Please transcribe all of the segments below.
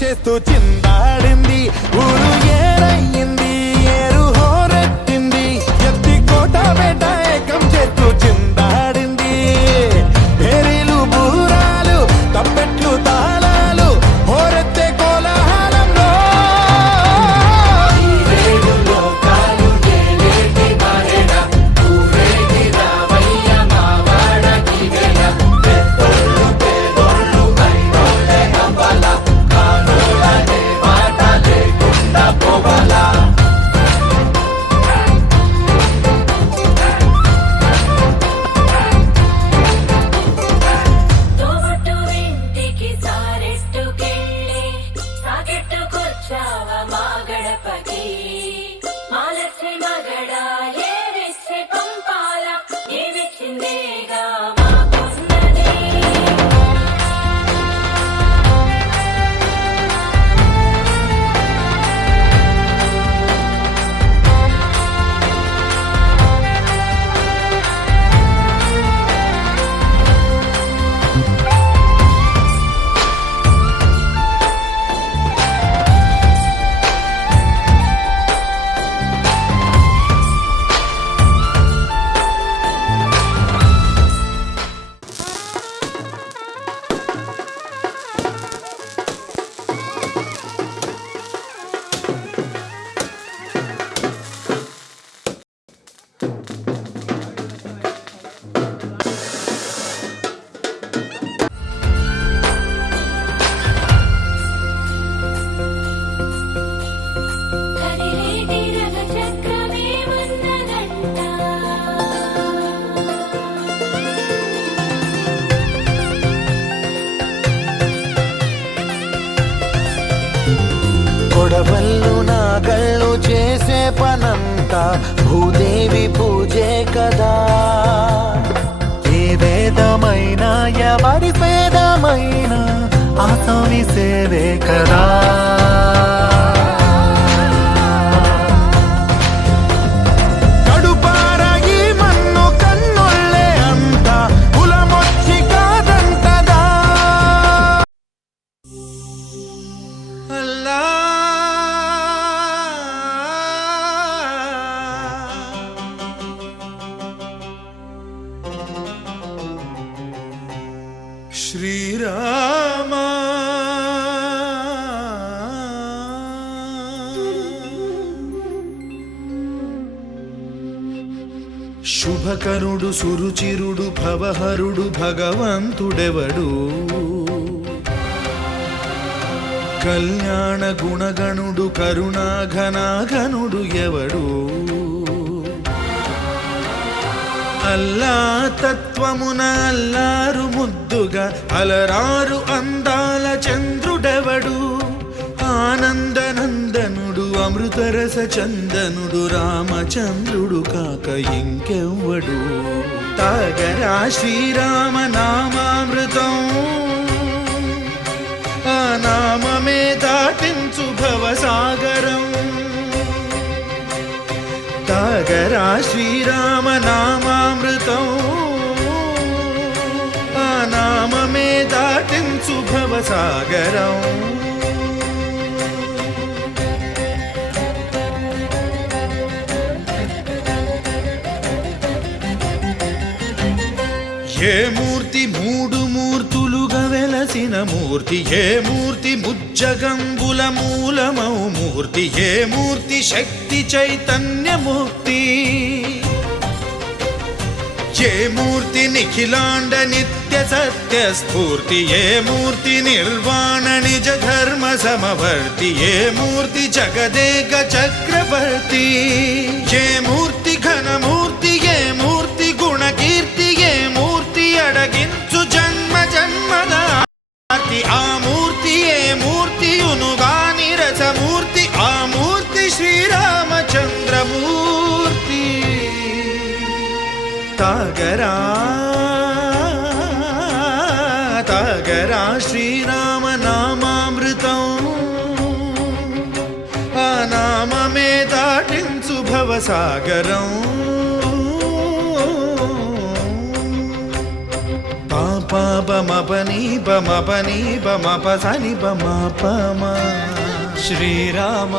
చేస్తూ చిందాడింది. ఊరు ఏరయ్యింది, ఏరు హోరెత్తింది. ఎత్తి కోట బేట ఏకం చేస్తూ చిందాడింది. పేరీలు బూరాలు తప్పెట్లు తాళాలు హోరెత్తే కోలాహలంలో గొడవళ్ళు నాగళ్ళు చేసే పనంతా భూదేవి పూజే కదా. ఏ వేదమైనా ఎవరి పేదమైనా ఆసామి సేవే కదా. శ్రీరామ శుభకరుడు సురుచిరుడు భవహరుడు భగవంతుడెవడు. కళ్యాణ గుణగణుడు కరుణాఘనాఘనుడు ఎవడు. అల్లా తత్వమున అల్లారు ముద్దుగా అలరారు అందాల చంద్రుడెవడు. ఆనందనందనుడు అమృతరస చందనుడు రామచంద్రుడు కాక ఇంకెవ్వడు. తాగరా శ్రీరామ నామామృతం, ఆ నామమే దాటించు భవసాగరం. తాగరా శ్రీరామ నామామృతం, ఆ నామమే దాటించు భవసాగరం. ఏ మూర్తి మూడు మూర్తులుగా వెలసిన మూర్తి, ఏ మూర్తి ముజ్జగంబుల మూలమౌ మూర్తి, ఏ మూర్తి శక్తి చైతన్యమూర్తి, ఏ మూర్తి నిఖిలాండ నిత్య సత్య స్ఫూర్తి, ఏ మూర్తి నిర్వాణ నిజ ధర్మ సమవర్తి, ఏ మూర్తి జగదేక చక్రవర్తి, ఏ మూర్తి ఘనమూర్తి, ఏ మూర్తి గుణకీర్తి, ఏ మూర్తి అడగించు జన్మ జన్మల ఆ మూర్తి, ఏ మూర్తి ఉనుగాని రసమూర్తి, ఆ మూర్తి శ్రీరామచంద్రమూర్తి. తాగరా తాగరా శ్రీరామ నామామృతం, ఆ నామమే దాటించు భవసాగరం. పాపమ పని బమ పని బమ పని బమ పమ శ్రీరామ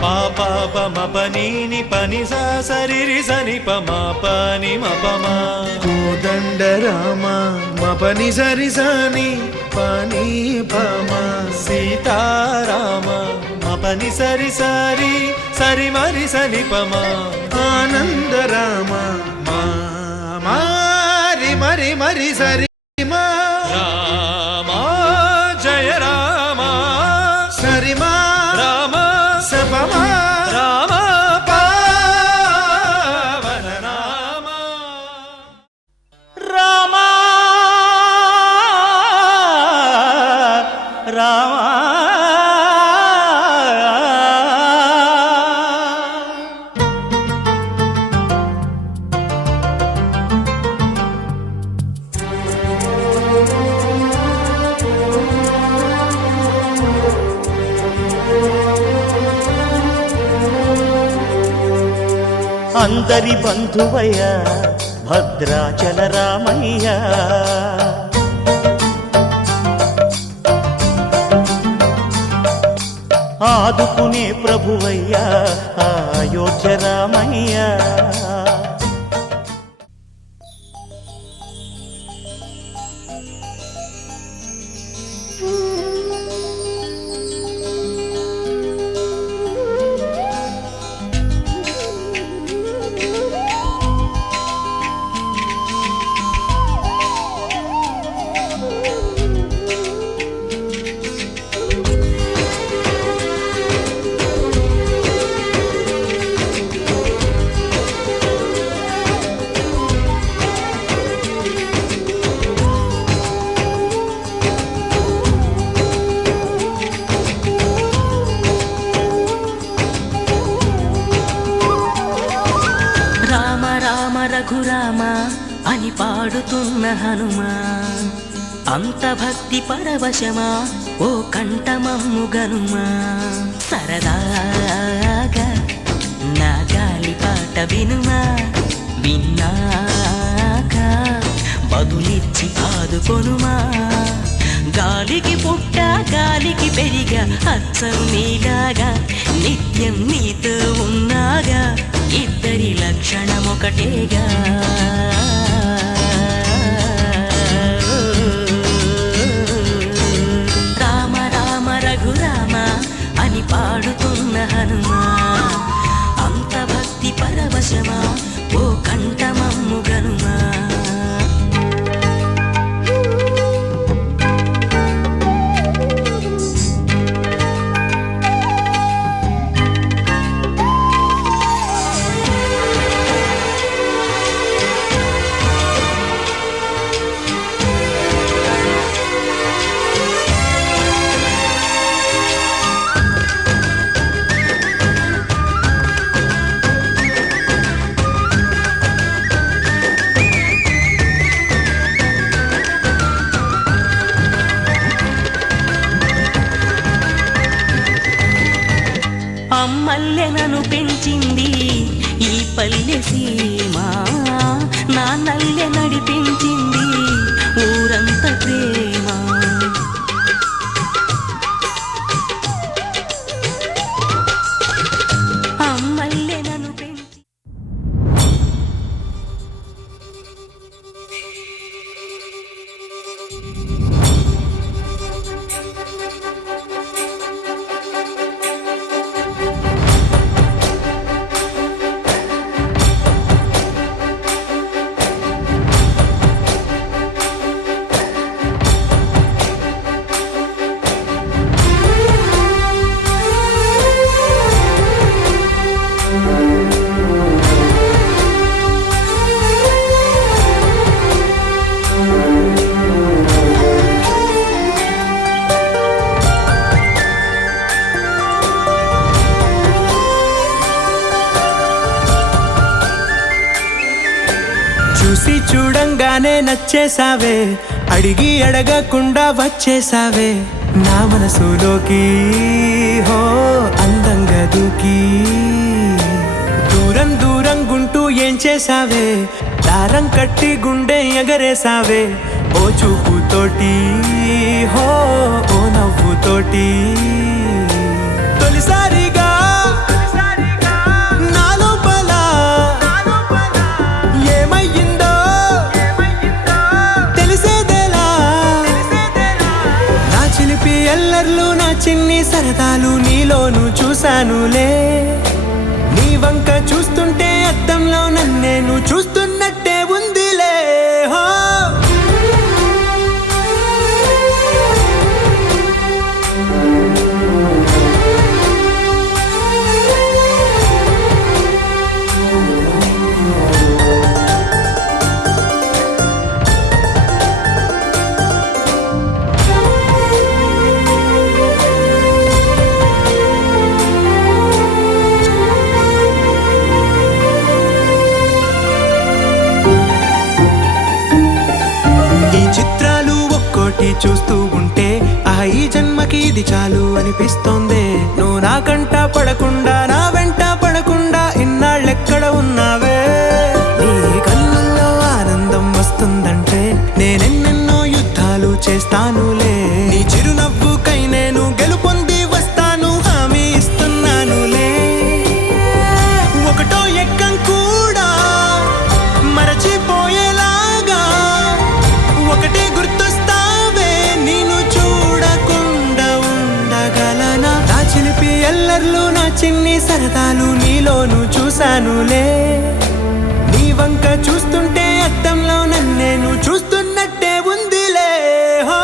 పాప పమ పని పని సరి సని పమ పని మపమ కోదండ రామ మపని సరి సని పని పమ సీతారామ మపని సరి సరి సరి మరి సని పమ ఆనంద రామ మారి మరి మరి సరి మా రామ జయ రామ సరి మా రామ సపమా రామ పావన రామ రామ రామ అందరి బంధువయ్య భద్రాచల రామయ్య ఆదుకునే ప్రభువయ్య అయోధ్య రామయ్య రఘురామ అని పాడుతున్న హనుమా అంత భక్తి పరవశమా ఓ కంఠమమ్ము గనుమా సరదాగా నా గాలి పాట వినుమా విన్నాక బదులిచ్చి ఆదుకొనుమా గాలికి పుట్ట గాలికి పెరిగా అచ్చం నీలాగా నిత్యం నీతో ఉన్నాగా ఇద్దరి లక్షణం ఒకటేగా రామ రామ రఘురామ అని పాడుతున్న హనుమా అంత భక్తి పరవశమా ఓ కంఠమమ్ము గనుమా అమ్మల్లెనను పెంచింది ఈ పల్లె సీమ నా నల్లె నడిపించింది ఊరంత ప్రేమ అమ్మల్లెనను పెంచి చూసి చూడంగానే నచ్చేసావే అడిగి అడగకుండా వచ్చేసావే నా మనసులోకి హో అందంగా దూకి దూరం దూరం గుంటూ ఏం చేసావే దారం కట్టి గుండె ఎగరేసావే ఓ చూపుతోటి హో ఓ నవ్వుతోటి తొలిసారిగా నా లోపల ఏమయ్యిందో తెలిసేదేలా నా చిలిపి ఎల్లర్లు నా చిన్ని సరదాలు నీలోను చూశానులే నీ వంక చూస్తుంటే అద్దంలో నన్నేను చూస్తున్నట్టే ఉందిలే హో చూస్తూ ఉంటే ఈ జన్మకి ఇది చాలు అనిపిస్తోంది నువ్వు నా కంట పడకుండా నా వెంట పడకుండా ఇన్నాళ్ళెక్కడ ఉన్నావే నీ కళ్ళల్లో ఆనందం వస్తుందంటే నేనెన్నెన్నో యుద్ధాలు చేస్తానులే నీ చిరునవ్వుకై నేను గెలుపొంది వస్తాను హామీ ఇస్తున్నానులే ఒకటో ఎక్కం కూడా మరచిపోయేలాగా ఒకటే గుర్తొస్తావే నేను చూడకుండా ఉండగలనా నా చిలిపి ఎల్లర్లు నా చిన్ని సరదాలు నీలోను చూశానులే నీ వంక చూస్తుంటే అద్దంలో నన్నేను చూస్తున్నట్టే ఉందిలే హో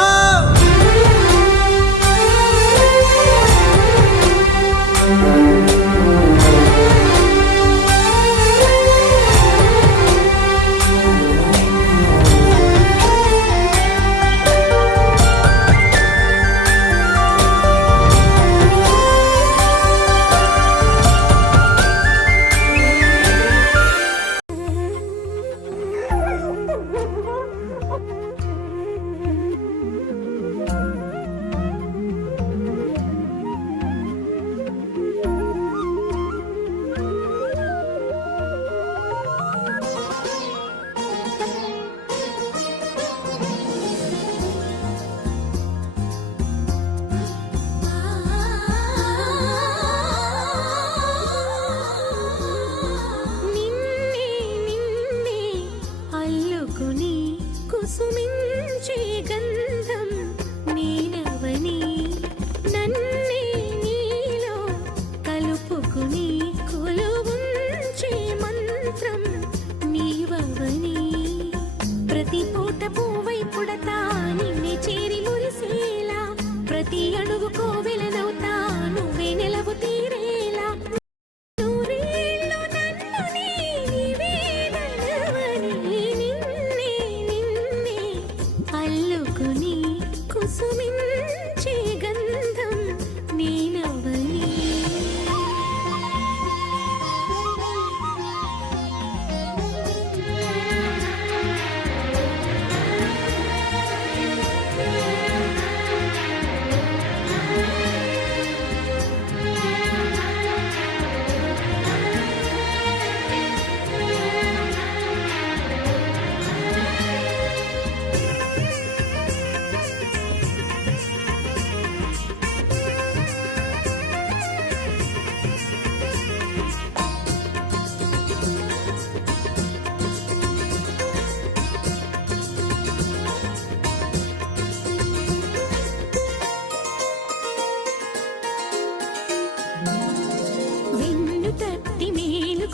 కుసుమించే గంధం నీనవని నన్నే నీలో కలుపుకుని కొలువుంచే మంత్రం నీవవని ప్రతి పూట పూవై పుడతా నిన్నే చేరి మురిసేలా ప్రతి అడుగు కోవెలనవుతా నువ్వే నెలవు తీరేలా కుసుమించే గంధం నీనవని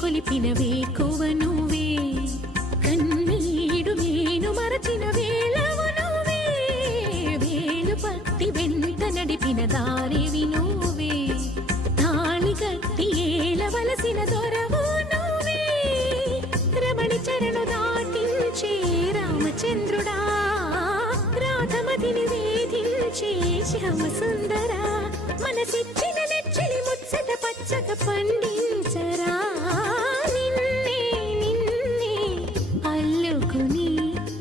కొలిపిన వేకువ నువ్వే కన్నీడు నేను మరచిన వేళవ నువ్వే వేలు పట్టి వెంట నడిపిన దారివి నువ్వే తాళి కట్టి ఏలవలసిన దొరవు నువ్వే రమణి చరణు దాటించే రామచంద్రుడా రాధమతిని వేధించే శ్యామ సుందరా మనసిచ్చిన నెచ్చిలి ముచ్చట పచ్చక పండించరా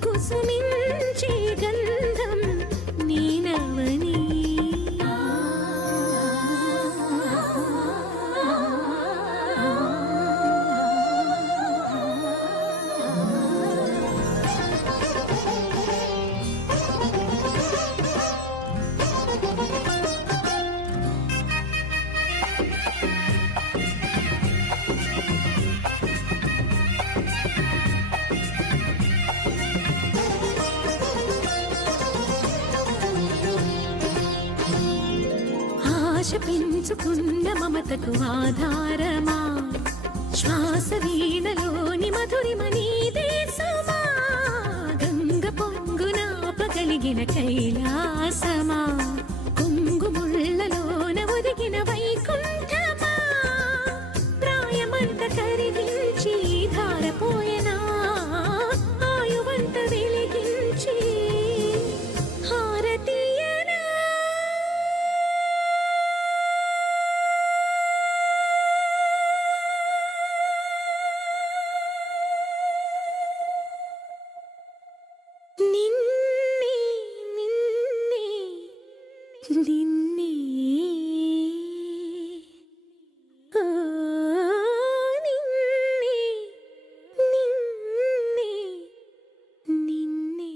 కుసుమించే గంధం నీనవని ఆశ పెంచుకున్న మమతకు ఆధారమా శ్వాస వీణలోని మధురిమ నీదే సుమా గంగ పొంగున పగలిగిన కైలాసమా కొంగు ముళ్ళలోన ఒదిగిన వైకుంఠమా ప్రాయమంత కరిగించి ధారపోయనా ఆయువంత వెలిగించి హారతీయనా నిన్నే నిన్నే నిన్నే ఓ నిన్నే నిన్నే నిన్నే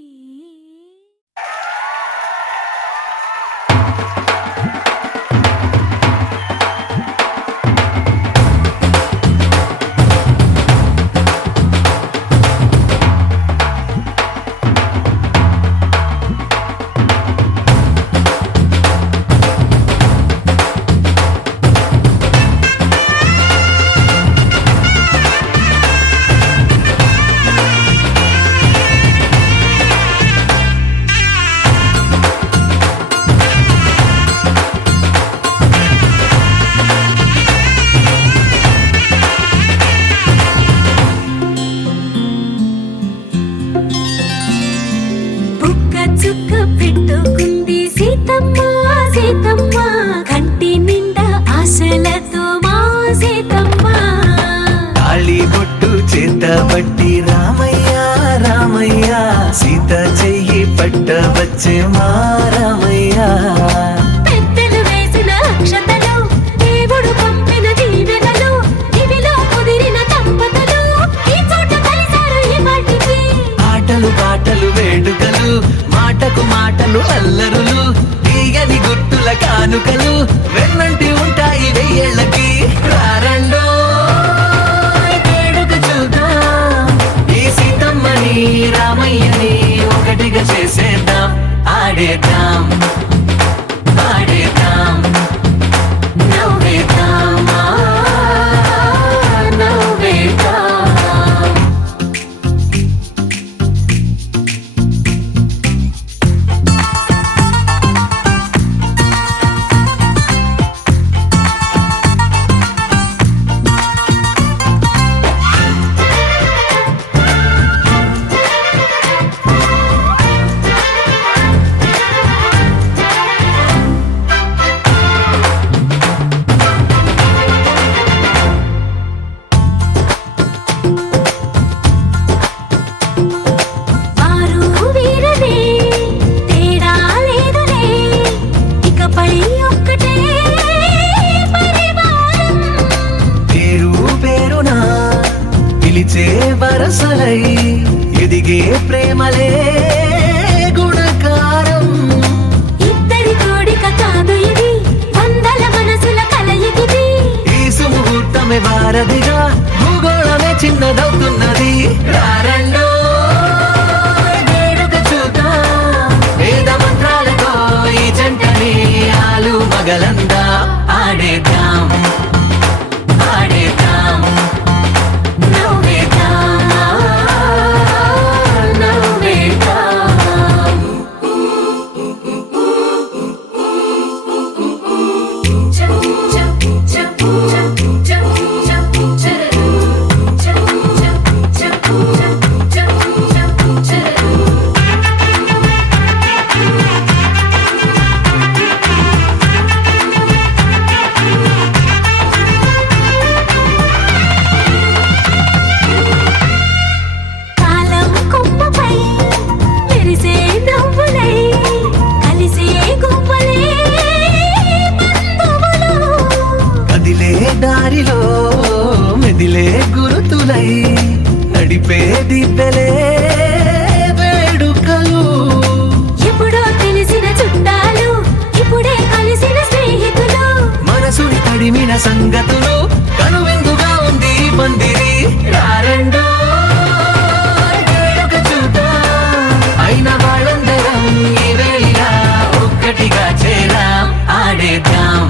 బుక్క చుక్క పెట్టుకుంది సీతమ్మ సీతమ్మ కంటి నిండా ఆశలతో మా సీతమ్మ తాళి బొట్టు చేతబట్టి రామయ్య రామయ్య సీత చెయ్యి పట్ట వచ్చే మా రామయ్య పెద్దలు వేసిన అక్షతలు దేవుడు పంపిన దీవెనలు ఇవిలో కుదిరిన దంపతులు ఈ చోట కలిసారు ఈ వాటికి ఆటలు పాటలు వేడుకలు మాటకు మాటలు అల్లరులు తీయని గుర్తుల కానుకలు వెన్నంటి ఉంటాయి వెయ్యేళ్ళకి రారండో వేడుక చూద్దాం ఈ సీతమ్మని రామయ్యని ఒకటిగా చేసేద్దాం ఆడేద్దాం ఆడేద్దాం నవ్వేద్దాం నవ్వేద్దాం వారు వీరనే తేడా లేదులే ఇకపై ఒక్కటే పరివారం పేరు పేరునా పిలిచే వరసలై ఎదిగే ప్రేమలే గుణకారం ఇద్దరి కోడిక కాదు ఇది వందల మనసుల కలయికిది ఈ సుముహూర్తమే వారధిగా భూగోళమే చిన్నదవుతున్నది రారండో వేడుక చూద్దాం వేద మంత్రాలతో ఈ జంటని ఆలు మగలందా ఆడేద్దాం ఆడేద్దాం నవ్వేద్దాం నవ్వేద్దాం కాలం కొమ్మపై మెరిసే నవ్వులై కలిసే గువ్వలే బంధువులు కదిలే దారిలో మెదిలే గురుతులై నడిపే దిబ్బెలే వేడుకలు ఎప్పుడో తెలిసిన చుట్టాలు ఇప్పుడే కలిసిన స్నేహితులు మనసుని తడిమిన సంగతులు కనువిందుగా ఉంది ఈ పందిరి రారండో వేడుక చూద్దాం అయిన వాళ్ళందరం ఈ వేళ ఒక్కటిగా చేరాం ఆడేద్దాం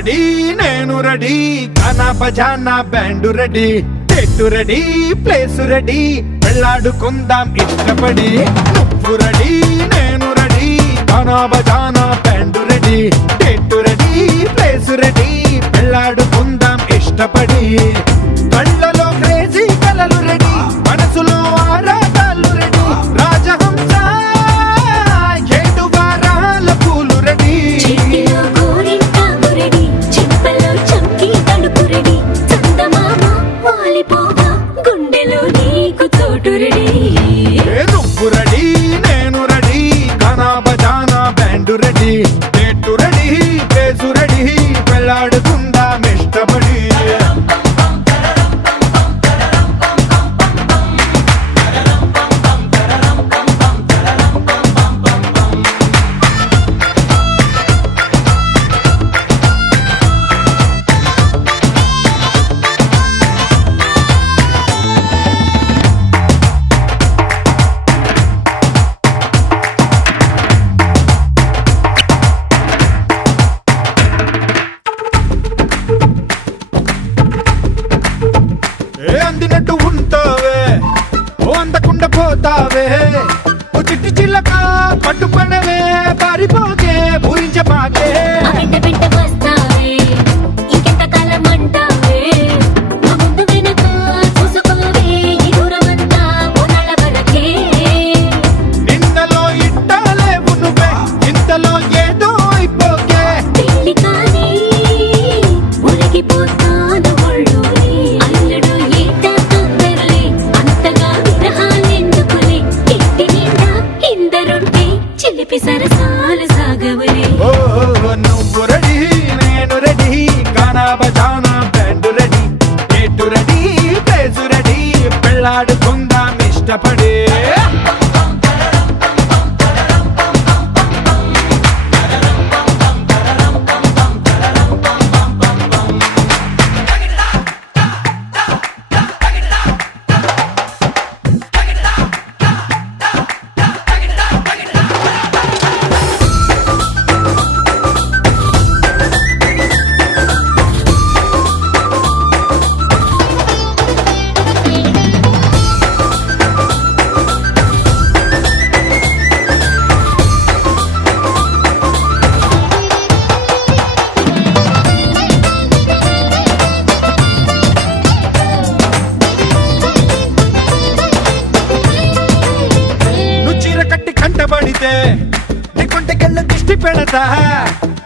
రెడీ నేను రెడీ గానా బజానా బ్యాండు రెడీ చెట్టు రెడీ ప్లేస్ రెడీ వెళ్ళాడుకుందాం ఇష్టపడి నువ్వు రెడీ నేను రెడీ గానా బజానా బ్యాండు రెడీ చెట్టు రెడీ ప్లేస్ రెడీ వెళ్ళాడుకుందాం ఇష్టపడి కళ్ళలో క్రేజీ కలలు రెడీ మనసులో ఆరాటాలు రెడీ రాజహంస ఏడు వారాల పూలు రెడీ చేతిలో గోరింటాకు రెడీ చెంపలో చంకి తడుపు రెడీ చందమామ వాలిపోగా గుండెలో నీకు చోటు రెడీ నువ్వు రెడీ నేను రెడీ గానా బజానా బ్యాండు రెడీ చెట్టు రెడీ ప్లేసు రెడీ వెళ్ళాడుకుందాం ఇష్టపడి అందినట్టు ఉంటావే ఓ అందకుండా పోతావే ఓ చిట్టి చిల్లక పట్టుపడవే పారిపోకే పూరించపాకే వెంట వెంట వస్తావే ఇంకెంత కాలం అంటావే నా ముందు వెనక చూసుకోవే ఈ దూరమంతా కొనాల వరకే నిన్నలో ఇట్టాలేవు నువ్వే ఇంతలో ఏదో అయిపోకే పెళ్లి కానీ ఉరిగిపోతాను ఒళ్ళోనే అల్లుడు ఏట తొందరలే అంతగా విరహాలెందుకులే ఇంటి నిండా ఇందరుంటే చిలిపి సరసాలు సాగవలే ఓ నువ్వు రెడీ నేను రెడీ గానా బజానా బ్యాండు రెడీ చెట్టు రెడీ ప్లేసు రెడీ పెళ్ళాడుకుందాం ఇష్టపడి కట్టి కంటబడితే నీ కొంటకెళ్ళ దిష్టి పెడతా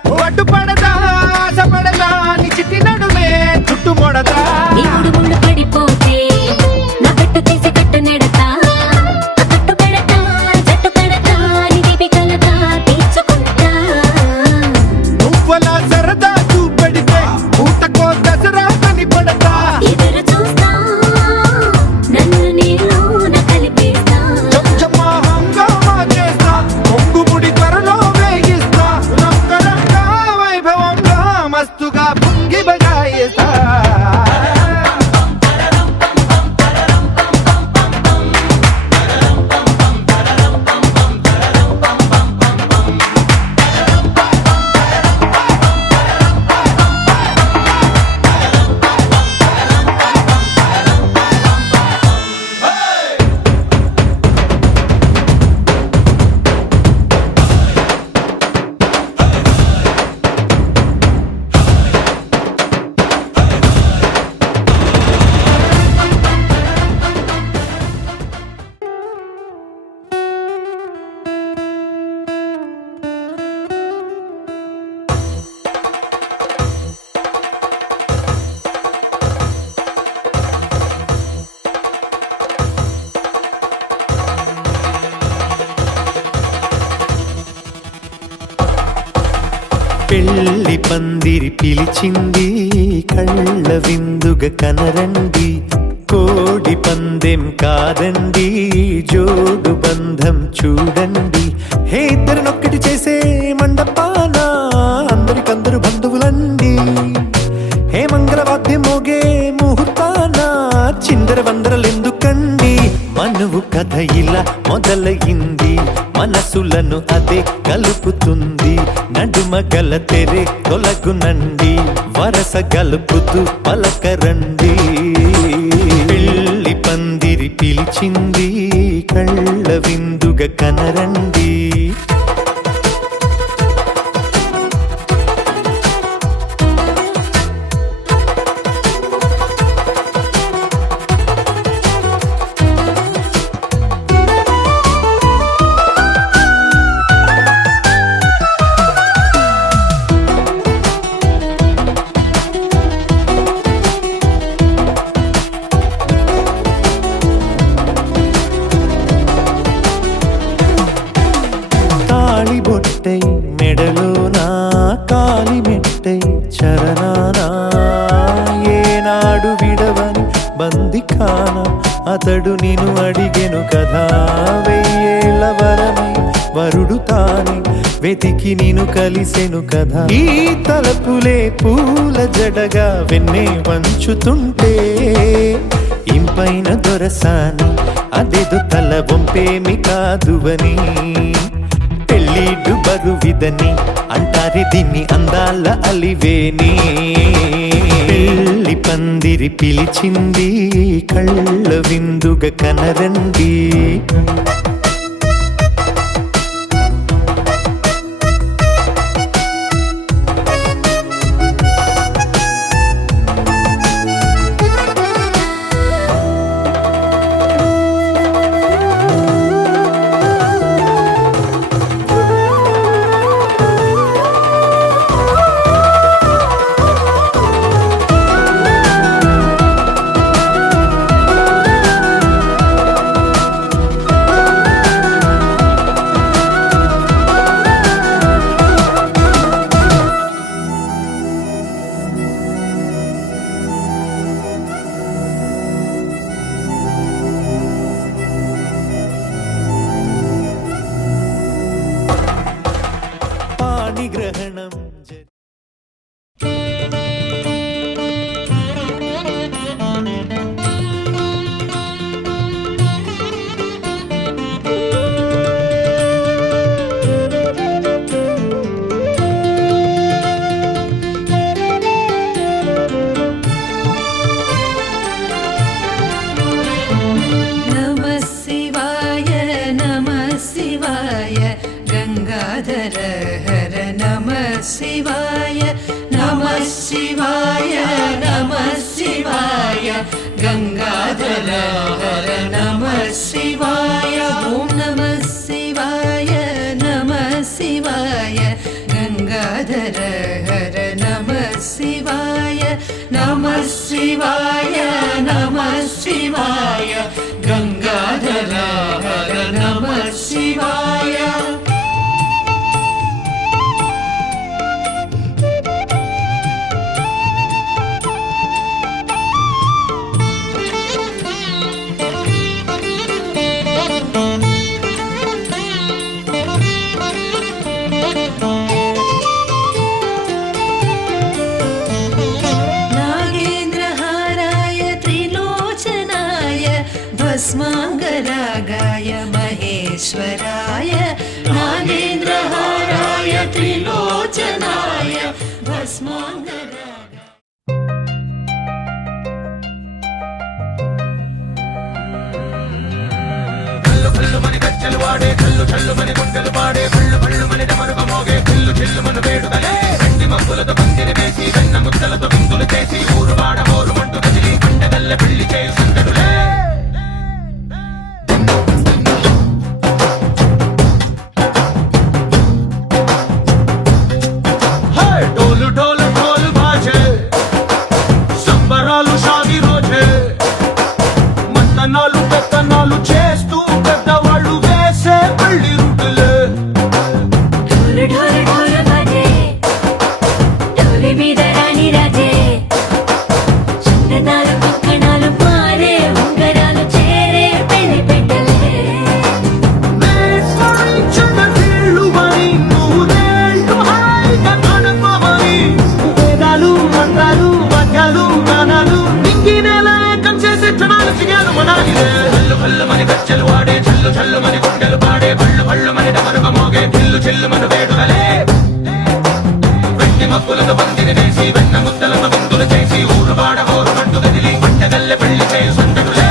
ఓ అడ్డు పడదా ఆశ పడదా నీ చిట్టి నడుమే చుట్టు మొడదా నీ ముడు ముళ్ళు పడిపోతే నా పెట్టు తీసి కట్టు నెడతా కట్టు పెడతా జట్టు కడతా నీ దీపి కలతా తీర్చుకుంటా నువ్వలా సరదా చూపెడితే ఊటకో దసరా కని పడతా ఎదురు చూస్తా నన్ను నీలోన కలిపేస్తా చెంచమ్మా హంగామా చేస్తా పొంగుముడి త్వరలో వేగిస్తా రంగరంగ వైభవంగా మస్తుగా పొంగి బజాయిస్తా పెళ్లి పందిరి పిలిచింది కళ్ళ విందుగ కనరండి కోడి పందెం కాదండి జోడు బంధం చూడండి హే ఇద్దరినొక్కటి చేసే మండపాన అందరికందరు బంధువులండి హే మంగళవాద్యం మోగే ముహూర్తాన చిందర వందరలెందుకండి మనువు కథ ఇలా మొదలయింది, మనసులను అదే కలుపుతుంది. నడుమ గల తెరే తొలగునండి, వరస గలుపుతూ పలకరండి. పెళ్లి పందిరి పిలిచింది, కళ్ళ విందుగా కనరండి. బొట్టై మెడలోనా కాలి మెట్టై చరణానా, ఏనాడు విడవని బందికాన అతడు నిన్ను అడిగెను కదా. వెయ్యేళ్ల వరమై వరుడు తానే వెతికి నిన్ను కలిసెను కదా. ఈ తలపులే పూల జడగా వెన్నే వంచుతుంటే, ఇంపైన దొరసాని అదేదో తల వంపేమి కాదువని. పెళ్ళిడు బరువిదని అంటారే దీన్ని అందాల అలివేని. పెళ్లి పందిరి పిలిచింది, కళ్ళ విందుగా కనరండి. గ్రహణం గంగాధర హర నమః శివాయ, నమః శివాయ, నమః శివాయ గంగాధర హర నమః శివాయ. ఓం నమః శివాయ, నమః శివాయ గంగాధర హర నమః శివాయ, నమః శివాయ, నమః శివాయ గంగాధర హర నమః శివాయ. భస్మాంగరాగాయ మహేశ్వరాయ, నాగేంద్రహారాయ త్రిలోచనాయ భస్మాంగరాగాయ. కల్లు కల్లు మని గజ్జలు వాడే, కల్లు చల్లు మని గుండెలు పాడే, కళ్ళు కళ్ళు మని డమరుగ మోగే, చిల్లు చిల్లు మన వేడుదలే. వెండి మబ్బులతో పందిరి వేసి, వెన్న ముద్దలతో విందులు చేసి, ఊరు వాడ మోరు మంటు కదిలి పండగల్ల పెళ్లి చేయి సందడులే. డోలు డోలు ఢోలు బాజే, సంబరాలు షాది రోజే, మన్ననాలు పెత్తనాలు చేస్తూ పెద్దవాళ్ళు వేసే పెళ్లి రూటులే. ఢోలు ఢోలు ఢోలు బాజే, ఢోలి మీద రాణి రాజే, చందనాలు కంకణాలు మారే, ఉంగరాలు చేరే పెళ్లి పెట్టలే. చిన్నీళ్ళు అని నూరేళ్ళు హాయిగా గడపమని, వేదాలు మంత్రాలు వాద్యాలు గానాలు నింగి నేల ఏకం చేసే క్షణాలు చిగాలు మనాలిలే. కల్లు కల్లు మని గజ్జలు వాడే, చిల్లుమను వేడుదలే వెండి మబ్బులతో పందిరి వేసి వెన్న ముద్దలతో విందులు చేసి ఊరువాడ హోరుమంటూ కదిలి పంటగల్లె పెళ్లి చేయు సందడులే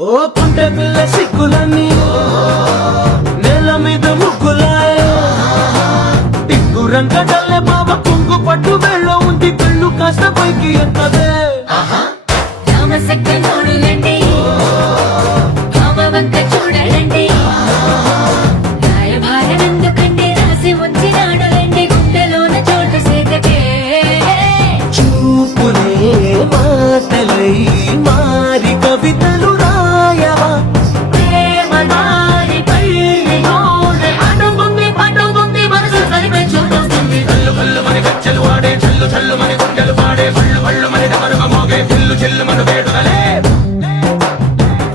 ఓ పుంటె పిల్ల సిక్కులన్నీ నేల మీద ముగ్గులాయ టిక్కు రంగడల్లే బాబా కుంగు పట్టు వెళ్ళ ఉంది కళ్ళు కాస్త పైకి ఎత్తదే రామసక్క నోడులండి కామవంక చూడలండి రాయభారం ఎందుకండి రాసి ఉంచినాడులండి గుండెలోన చోటు సేతకే చూపులే మాటలై మారి కవితలు రాయవా ప్రేమ దారి పళ్ళిలోన అడుగుంది మనసు కలిపే చోటొస్తుంది కల్లు కల్లు మని గజ్జలు వాడే చల్లు చల్లు మని గుండెలు పాడే పళ్ళు పళ్ళు మని డమరుగ మోగే చిల్లు చిల్లుమను వేడుదలే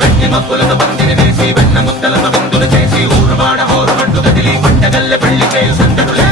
వెండి మబ్బులతో పందిరి వేసి వెన్న ముద్దలతో విందులు చేసి ఊరువాడ హోరుమంటూ కదిలి పంటగల్లె పెళ్లి చేయు సందడులే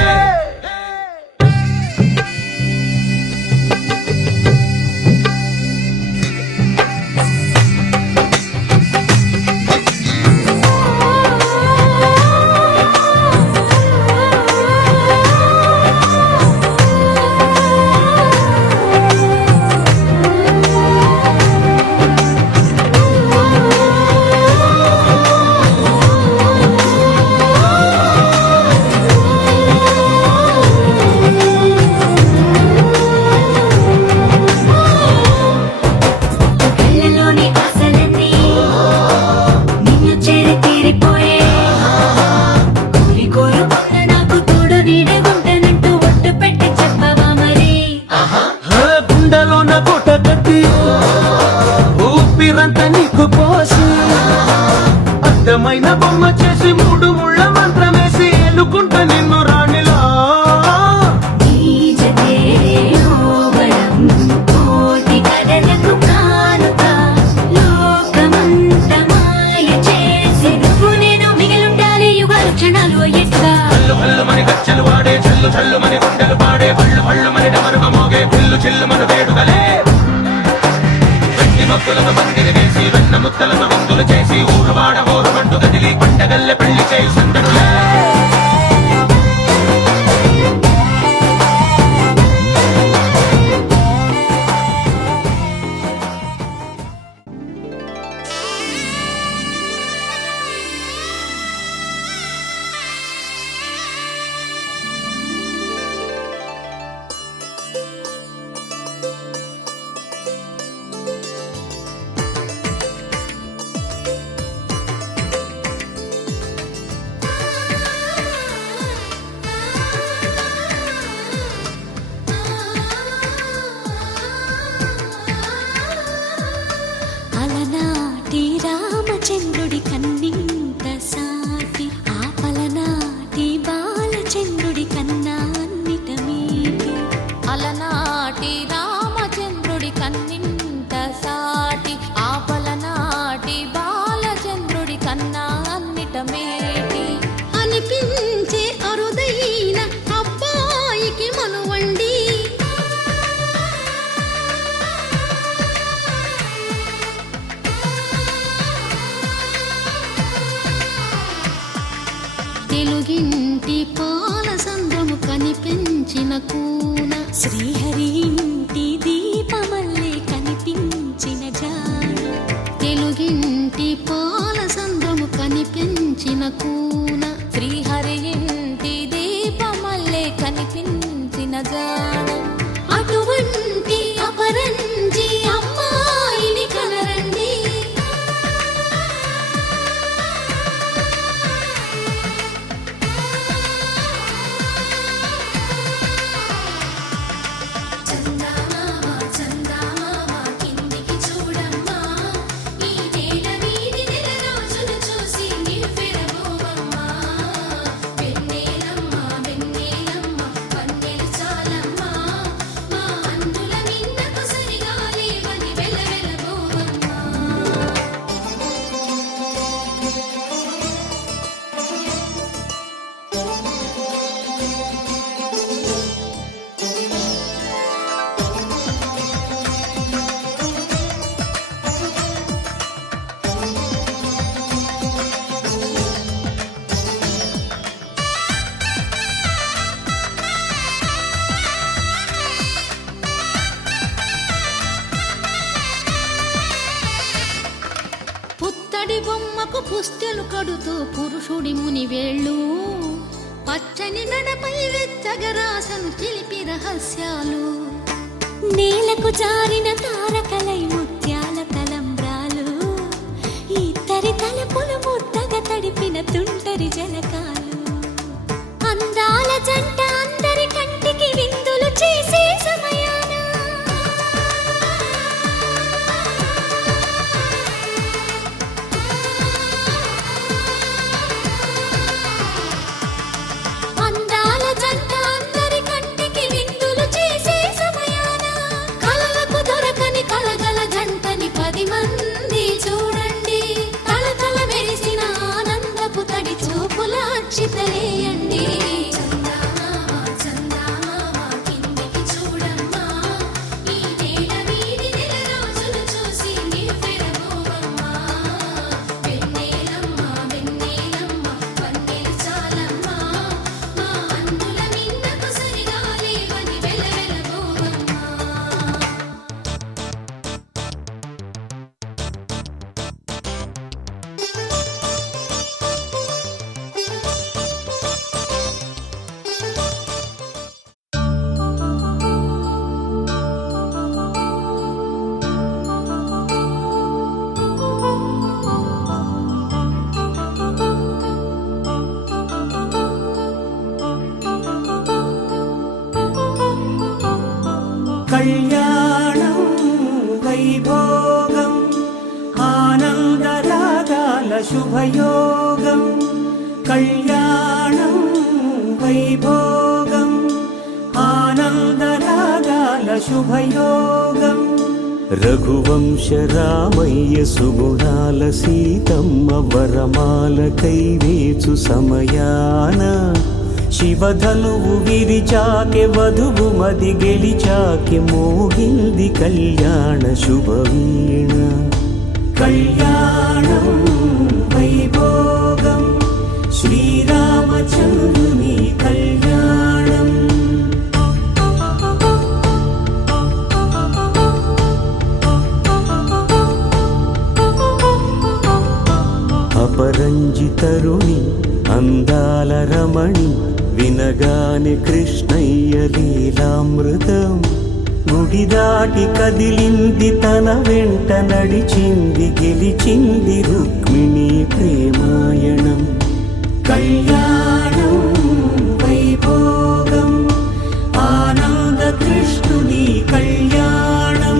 కళ్ళలోని ఆశలన్నీ నిన్ను చేరి తీరిపోయే కోరుకున్న నాకు తోడు నీడగుంటనంటూ ఒట్టు పెట్టి చెప్పవా మరి గుండెలోన గుట్ట కట్టి ఊపిరంతా నీకు పోసి అర్థమైన బొమ్మ చేసి మూడు ముళ్ళ మంత్రమేసి ఎలుకుంట నిన్ను రాణిలా నీజతే ఓవడం కోటి కలలకు కానుక లోకమంత మాయ చేసి నువ్వు నేను మిగిలుండాలి యుగాలు క్షణాలు ఎట్లా కల్లు కల్లు మని గజ్జలు వాడే చల్లు చల్లు మని గుండెలు పాడే పళ్ళు పళ్ళు మని డమరుగ మోగే చిల్లు చిల్లుమను వేడుదలే వెండి మబ్బులతో పందిరి వేసి వెన్న ముద్దలతో విందులు చేసి ఊరువాడ హోరుమంటూ కదిలి పంటగల్లె పెళ్లి చేయు సందడులే అలనాటి రామచంద్రుడి కన్నింత సాటి ఆపలనాటి బాలచంద్రుడి కన్నా అన్నిట మీటి అలనాటి రామచంద్రుడి కన్నింత సాటి ఆపలనాటి బాలచంద్రుడి కన్నా అన్నిట మేటి అనిపించే అరుదైన అబ్బాయికి మనువండి తెలుగింటి పాల సంద్రము కనిపించిన కూన శ్రీహరి ఇంటి దీపమల్లే కనిపించిన జాన తెలుగింటి పాల సంద్రము కనిపించిన కూన శ్రీహరి ఇంటి దీపమల్లే కనిపించిన జాడ అటువంటి అపరంజి అమ్మాయిని కనరండి పుస్తెలు కడుతూ పురుషుడి ముని వేళ్ళు పచ్చని మెడపై వెచ్చగరాసను చిలిపి రహస్యాలు నేలకు జారిన తారకలై ముత్యాల తలంబ్రాలు ఇద్దరి తలపులు ముద్దగా తడిపిన తుంటరి జలకాలు అందాల జంట అందరి కంటికి విందులు చేసే సమయాన అందాల జంట అందరి కంటికి విందులు చేసే సమయాన కలలకు దొరకని కలగల జంటని 10 మంది చూడండి తలతల మెరిసిన ఆనందపు తడి చూపుల అక్షితలేయండి కళ్యాణం వైభోగం ఆనందరాగాల శుభయోగం కళ్యాణం వైభోగం ఆనందరాగాల శుభయోగం రఘువంశ రామయ్య సుగుణాల సీతమ్మ వరమాల కైవేచు సమయాన శివధనువు విరిచాకె వధువు మది గెలిచాకె మోగింది కళ్యాణ శుభవీణ కళ్యాణం వైభోగం శ్రీరామచంద్రుని కళ్యాణం అపరంజి తరుణి అందాల రమణి వినగానే కృష్ణయ్య లీలామృతం గుడి దాటి కదిలింది తన వెంట నడిచింది గెలిచింది రుక్మిణి ప్రేమాయణం కళ్యాణం వైభోగం ఆనంద కృష్ణుని కళ్యాణం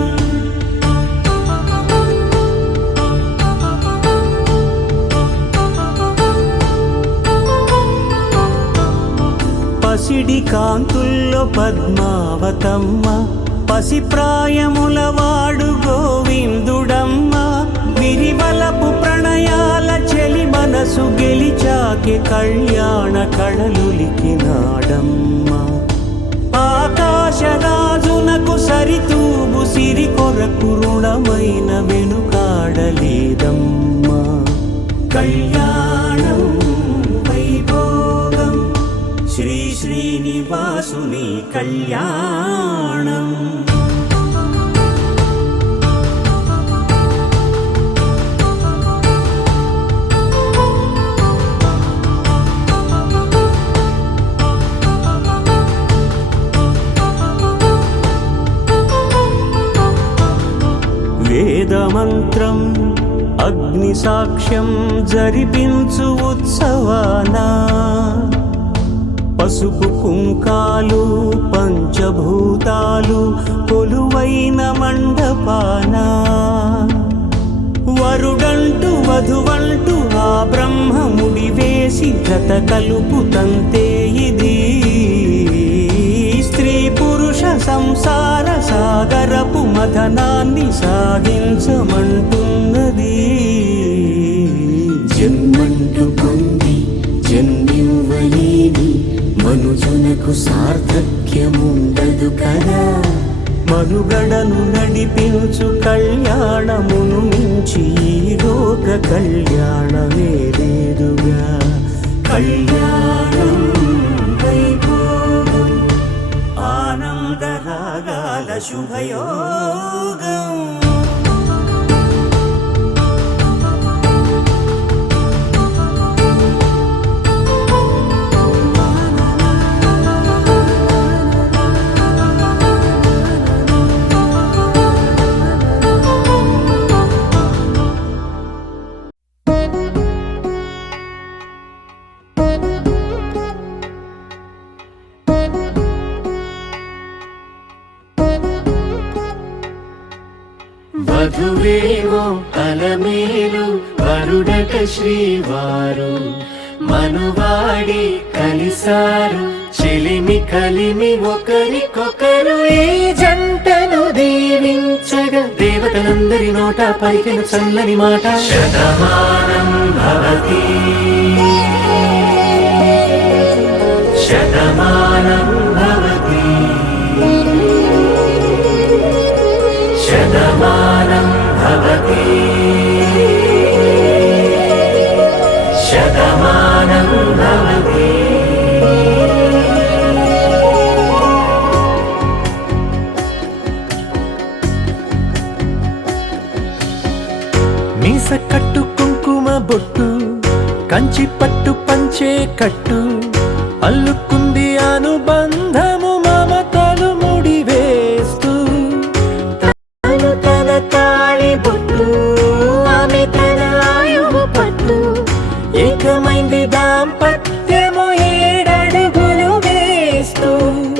పసిడి కాంతుల్లో పద్మావతమ్మ పసిప్రాయముల వాడు గోవిందుడమ్మ విరివలపు ప్రణయాల చెలి మనసు గెలిచాకే కళ్యాణ కళలులికినాడమ్మ ఆకాశరాజునకు సరితూగు సిరి కొరకు రుణమైన వెనుకాడలేదమ్మా కళ్యాణం వైభోగం శ్రీ శ్రీనివాసుని కళ్యాణం వేదమంత్రం అగ్ని సాక్ష్యం జరిపించు ఉత్సవానా పసుపు కుంకాలు పంచభూతాలు కొలువైన మండపాన వరుడంటూ వధువంటూ ఆ బ్రహ్మముడి వేసి జత కలుపుతంతే ఇది స్త్రీ పురుష సంసార సాగరపు మథనాన్ని సాగించమంటున్నది జన్మంటూ పొంది జన్మివ్వలేని మనుజునకు సార్థక్యముండదు కదా మనుగడను నడిపించు కళ్యాణమును మించి ఈ లోక కళ్యాణమే లేదుగా కళ్యాణం వైభోగం ఆనందరాగాల శుభయోగం వధువేమో అలమేలు వరుడట శ్రీవారు మనువాడి కలిసారు చెలిమి కలిమి ఒకరికొకరు ఈ జంటను దీవించగా దేవతలందరి నోట పలికిన చల్లని మాట శతమానం భవతి శతమానం భవతి శతమానం భవతి శతమానం భవతి. మీస కట్టు కుంకుమ బొట్టు కంచి పట్టు పంచే కట్టు అల్లుకుంది అనుబంధము మమతలు ముడివేస్తూ తను తన తాళి బొట్టు ఆమె తన ఆయువు పట్టు ఏకమైంది దాంపత్యము 7 అడుగులు వేస్తూ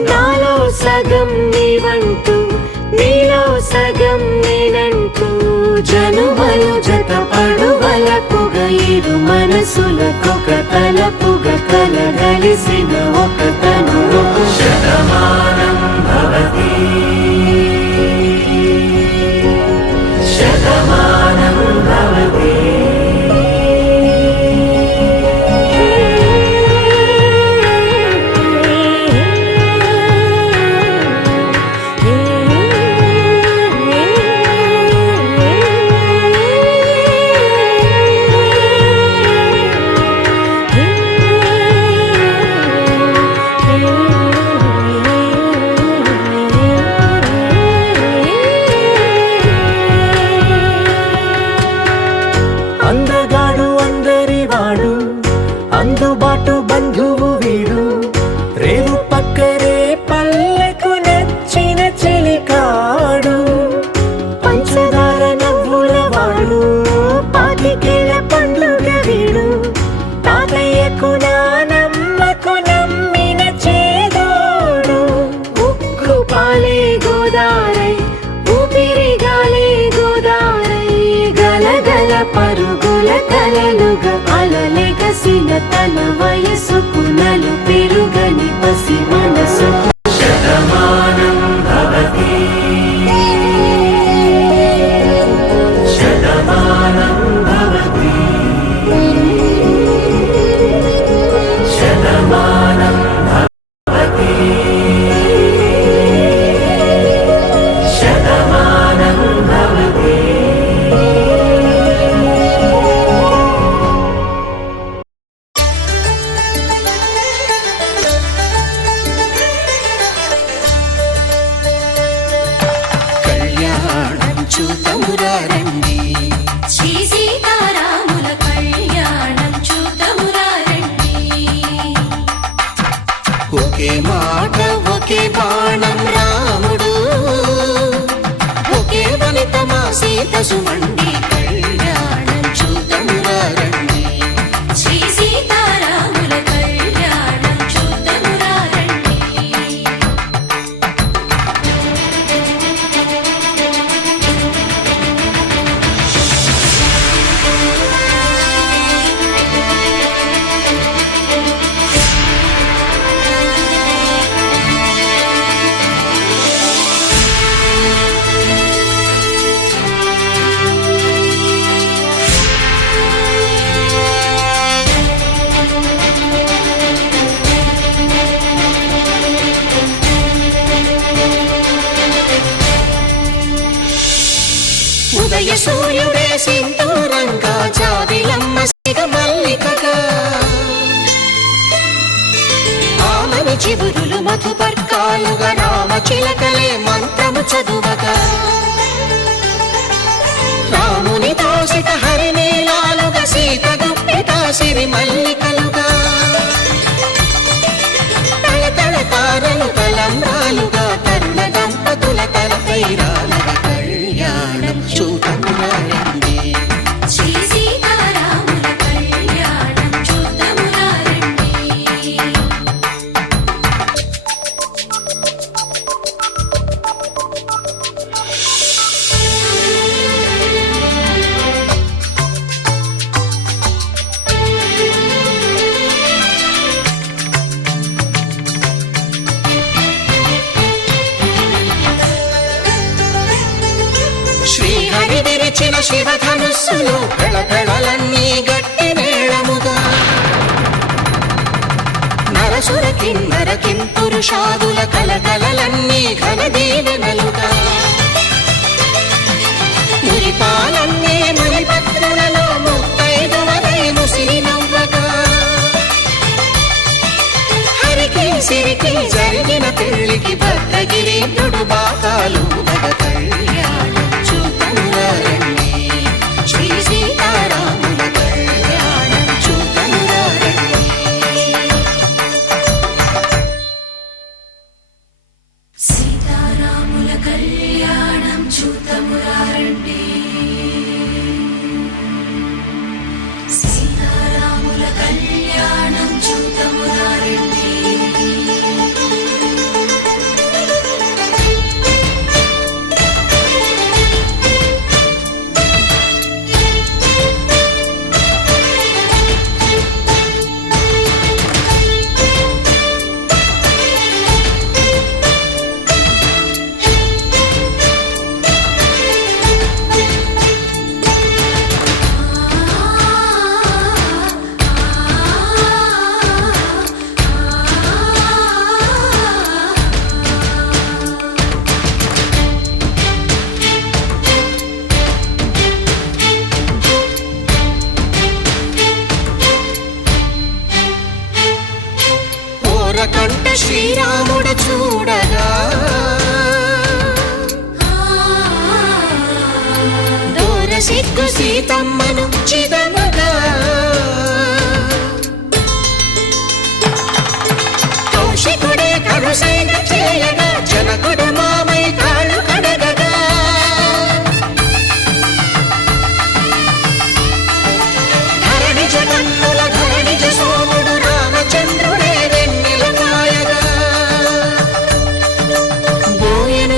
నాలో సగం నీవంటూ నీలో సగం నేనంటూ జనుమలు జత పడువలపుగ ఇరు మనసులకొక తలపుగ కలగలిసిన ఒక తను శతమానం భవతి శతమానం భవతి. అందగాడు అందరివాడు అందుబాటు బంధువు వీడు రేవు పక్కరే పల్లెకు నచ్చిన చెలికాడు పంచదార నవ్వుల వాడు పాతికేల పండుగ వీడు తాతయ్యకు నానమ్మకు నమ్మిన చేదోడు ఉక్కు పాలే గోదారై ఊపిరి గాలే గోదారై గలగల పరుగుల కలలుగా అలలెగసిన తన వయసుకు నలు పెరుగని పసి మనసుకు శతమానం భవతి శతమానం భవతి శతమానం భవతి శతమానం భవతి. కళ్యాణం చూతమురా రండి శ్రీ సీతారాముల కళ్యాణం చూతమురా రండి ఒకే మాట ఒకే బాణం రాముడు ఒకే వనిత మా సీత సుమండి కళ్యాణం చూతమురా రండి శ్రీ సీతారాముల కళ్యాణం చూతమురా రండి ఉదయ సూర్యుడే సింధూరంగా జాబిలమ్మ సిగ మల్లికగా ఆమని చివురులు మధుపర్కాలుగా రామ చిలకలే మంత్రము చదువగా రాముని దోసిట హరినీలాలుగా సీత గుప్పిట సిరి మల్లికలుగా తల తల తారలు తలంబ్రాలుగా తరుణ దంపతుల తలపై రాలగా కళ్యాణం చూతమురా రండి శ్రీ సీతారాముల కళ్యాణం చూతమురా రండి శివధనుస్సులు కళకళలన్నీ గట్టి మేళముగా నరసుర కిన్నర కింపురుషాదుల కలకలలన్నీ ఘన దీవెనలుగా మురిపాలన్నీ మురిపత్రులలో ముత్తైదువలై ముసిరి నవ్వగా హరికి సిరికి జరిగిన పెళ్లికి భద్రగిరీంద్రుడు బాకాలు మగ కళ్యాణం చూతనురారండి శ్రీ సీతారాముల కళ్యాణం చూతనురారండి సీతారాముల కళ్యాణం చూతమురారండి సీతారాముల కళ్యాణం చూతమురారండి కంట శ్రీరాముడు చూడగా దూర సిగ్గు సీతమ్మను చిదమగా కౌశికుడే కరుసైన చేయగా జనకుడు మామై కాళ్ళు కడగగా ధరణి జగన్నుల ధరణిజ సోముడు రామచంద్రుడే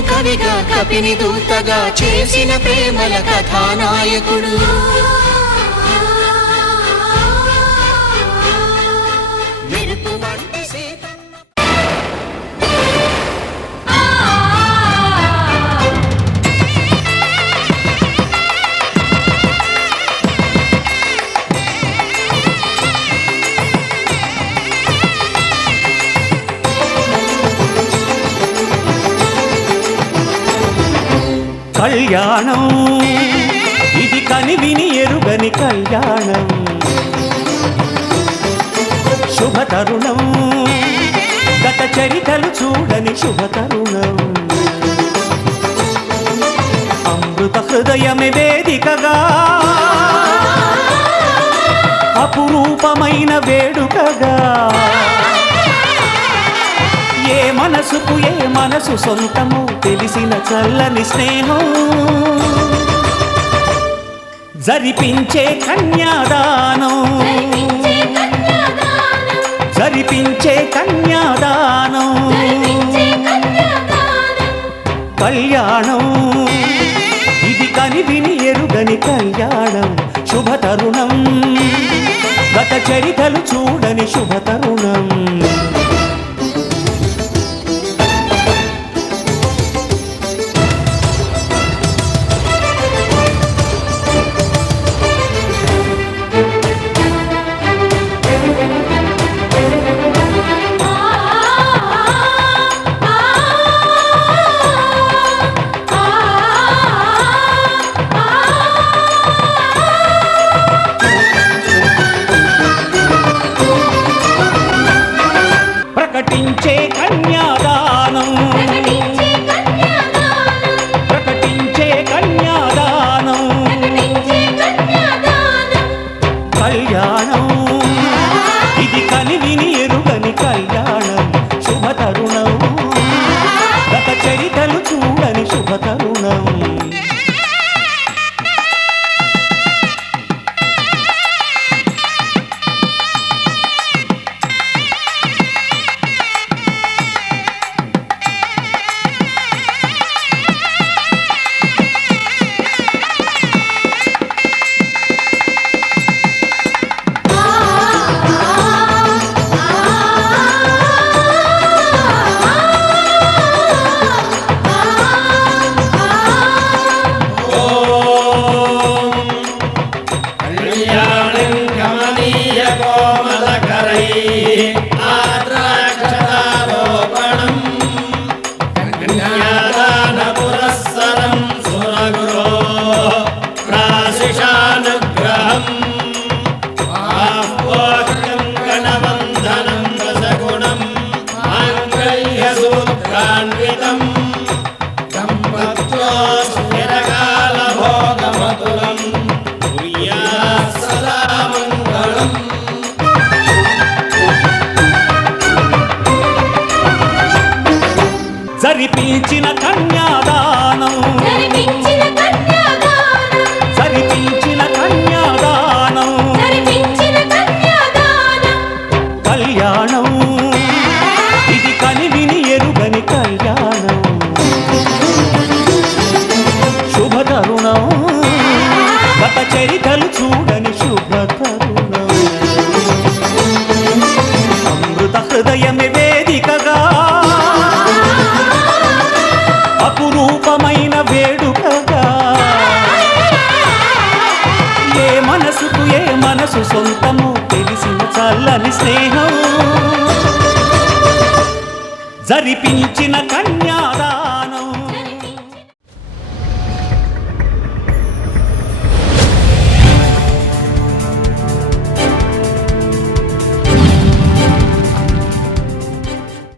కవిగా కపిని దూతగా చేసిన ప్రేమల కథానాయకుడు మెరుపు వంటి సీతమ్మ కళ్యాణం ఇది కనివిని ఎరుగని కళ్యాణం శుభతరుణం గత చరితలు చూడని శుభతరుణం అమృత హృదయమే వేదికగా అపురూపమైన వేడుకగా ఏ మనసుకు ఏ మనసు సొంతము తెలిసిన చల్లని స్నేహం జరిపించే కన్యాదానం జరిపించే కన్యాదానం కళ్యాణం ఇది కనివిని ఎరుగని కళ్యాణం శుభతరుణం గత చరితలు చూడని శుభతరుణం ఆద్రాక్షరారోపణం కన్యాదాన పురస్సరం సురగురో ప్రాశిషానుగ్రహం ఆహ్వాక్యం గణవందనం దశగుణం మాంగళ్యసూత్రాన్వితం సంపత్తో స్థిరకాలభోగమతులం కుర్యాత్ సదా మంగళం. జరిపించిన కన్యాదానం జరిపించిన కన్యాదానం జరిపించిన కన్యాదానం జరిపించిన కన్యాదానం కళ్యాణం ఇది కనివిని ఎరుగని కళ్యాణం శుభతరుణం గత చరితలు చూడని శుభతరుణం అమృత హృదయమే వేదికగా అపురూపమైన వేడుకగా ఏ మనసుకు ఏ మనసు సొంతము తెలిసిన చల్లని స్నేహం జరిపించిన